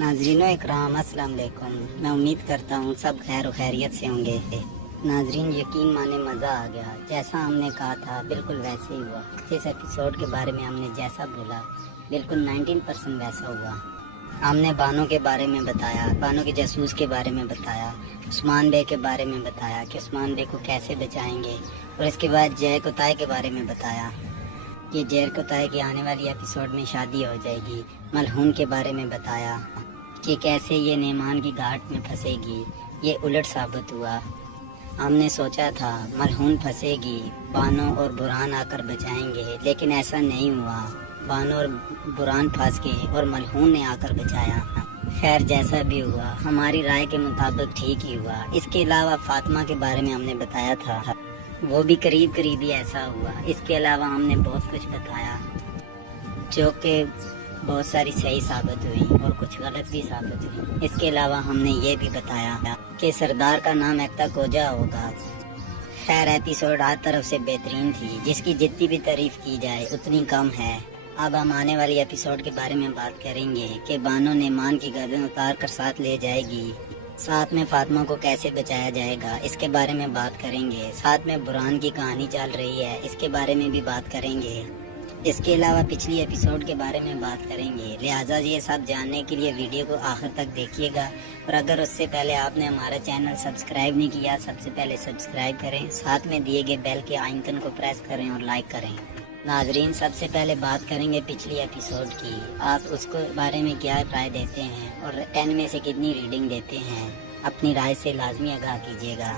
नाजरीन इकराम अस्सलाम वालेकुम। मैं उम्मीद करता हूँ सब खैर व खैरियत से होंगे। नाजरीन यकीन माने मज़ा आ गया। जैसा हमने कहा था बिल्कुल वैसे ही हुआ। जिस एपिसोड के बारे में हमने जैसा बोला बिल्कुल 19% वैसा हुआ। हमने बानो के बारे में बताया, बानो के जासूस के बारे में बताया, उस्मान बे के बारे में बताया कि उस्मान बे को कैसे बचाएंगे, और इसके बाद जय कोताय के बारे में बताया कि जय कोताय की आने वाली एपिसोड में शादी हो जाएगी। मलहून के बारे में बताया कि कैसे ये नेमान की घाट में फंसेगी। ये उलट साबित हुआ। हमने सोचा था मलहून फंसेगी, बानो और बुरहान आकर बचाएंगे, लेकिन ऐसा नहीं हुआ। बानो और बुरहान फंस गए और मलहून ने आकर बचाया। खैर जैसा भी हुआ हमारी राय के मुताबिक ठीक ही हुआ। इसके अलावा फातिमा के बारे में हमने बताया था, वो भी करीब करीब ही ऐसा हुआ। इसके अलावा हमने बहुत कुछ बताया जो कि बहुत सारी सही साबित हुई और कुछ गलत भी साबित हुई। इसके अलावा हमने ये भी बताया कि सरदार का नाम एकता कोजा होगा। खैर एपिसोड हर तरफ से बेहतरीन थी, जिसकी जितनी भी तारीफ की जाए उतनी कम है। अब हम आने वाली एपिसोड के बारे में बात करेंगे कि बानो नेमान की गर्दन उतार कर साथ ले जाएगी। साथ में फातिमा को कैसे बचाया जाएगा इसके बारे में बात करेंगे। साथ में बुरहान की कहानी चल रही है, इसके बारे में भी बात करेंगे। इसके अलावा पिछली एपिसोड के बारे में बात करेंगे। लिहाजा ये सब जानने के लिए वीडियो को आखिर तक देखिएगा, और अगर उससे पहले आपने हमारा चैनल सब्सक्राइब नहीं किया सबसे पहले सब्सक्राइब करें, साथ में दिए गए बेल के आइकन को प्रेस करें और लाइक करें। नाजरीन सबसे पहले बात करेंगे पिछली एपिसोड की। आप उसको बारे में क्या राय देते हैं और 10 में से कितनी रीडिंग देते हैं, अपनी राय से लाजमी आगाह कीजिएगा।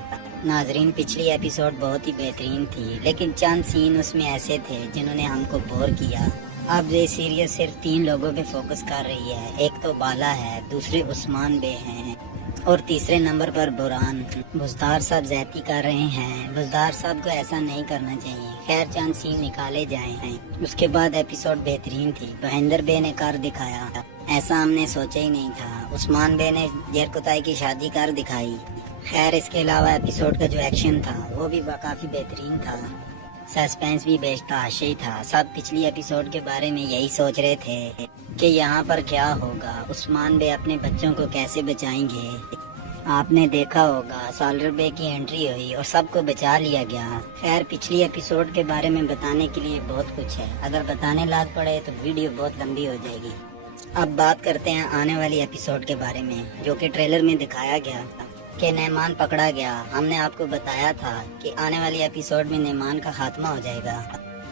नाजरीन पिछली एपिसोड बहुत ही बेहतरीन थी, लेकिन चंद सीन उसमें ऐसे थे जिन्होंने हमको बोर किया। अब ये सीरीज सिर्फ 3 लोगों पे फोकस कर रही है। एक तो बाला है, दूसरे उस्मान बे हैं, और तीसरे नंबर पर बुरहान। बुज़दार साहब ज़्यादती कर रहे हैं। बुज़दार साहब को ऐसा नहीं करना चाहिए। खैर चंद सीन निकाले जाए हैं। उसके बाद एपिसोड बेहतरीन थी। महेंद्र बे ने कर दिखाया, ऐसा हमने सोचा ही नहीं था। उस्मान बे ने जय कोताय की शादी कर दिखाई। खैर इसके अलावा एपिसोड का जो एक्शन था वो भी काफी बेहतरीन था। सस्पेंस भी बेशताशी था। सब पिछली एपिसोड के बारे में यही सोच रहे थे कि यहाँ पर क्या होगा, उस्मान बे अपने बच्चों को कैसे बचाएंगे। आपने देखा होगा सालर बे की एंट्री हुई और सबको बचा लिया गया। खैर पिछली एपिसोड के बारे में बताने के लिए बहुत कुछ है, अगर बताने लायक पड़े तो वीडियो बहुत लंबी हो जाएगी। अब बात करते हैं आने वाली एपिसोड के बारे में, जो कि ट्रेलर में दिखाया गया कि नेमान पकड़ा गया। हमने आपको बताया था कि आने वाली एपिसोड में नेमान का खात्मा हो जाएगा,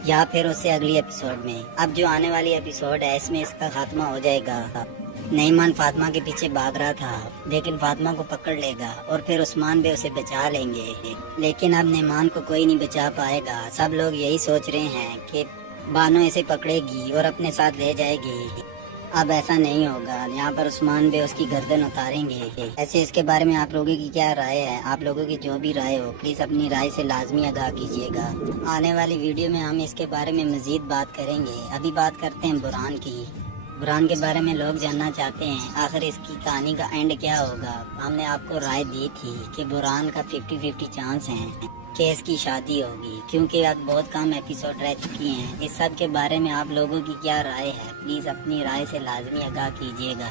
या फिर उससे अगली एपिसोड में। अब जो आने वाली एपिसोड है इसमें इसका खात्मा हो जाएगा। नेमान फातिमा के पीछे भाग रहा था, लेकिन फातिमा को पकड़ लेगा और फिर उस्मान बे उसे बचा लेंगे। लेकिन अब नेमान को कोई नहीं बचा पाएगा। सब लोग यही सोच रहे हैं कि बानो इसे पकड़ेगी और अपने साथ ले जाएगी। अब ऐसा नहीं होगा, यहाँ पर उस्मान बे उसकी गर्दन उतारेंगे। ऐसे इसके बारे में आप लोगों की क्या राय है? आप लोगों की जो भी राय हो प्लीज अपनी राय से लाजमी आगाह कीजिएगा। आने वाली वीडियो में हम इसके बारे में मजीद बात करेंगे। अभी बात करते हैं बुरहान की। बुरहान के बारे में लोग जानना चाहते हैं आखिर इसकी कहानी का एंड क्या होगा। हमने आपको राय दी थी कि बुरहान का 50-50 चांस है कि इसकी शादी होगी, क्योंकि अब बहुत कम एपिसोड रह चुकी हैं। इस सब के बारे में आप लोगों की क्या राय है? प्लीज अपनी राय से लाजमी आगाह कीजिएगा।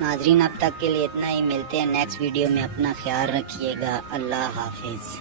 नाजरीन अब तक के लिए इतना ही। मिलते हैं नेक्स्ट वीडियो में। अपना ख्याल रखिएगा। अल्लाह हाफिज।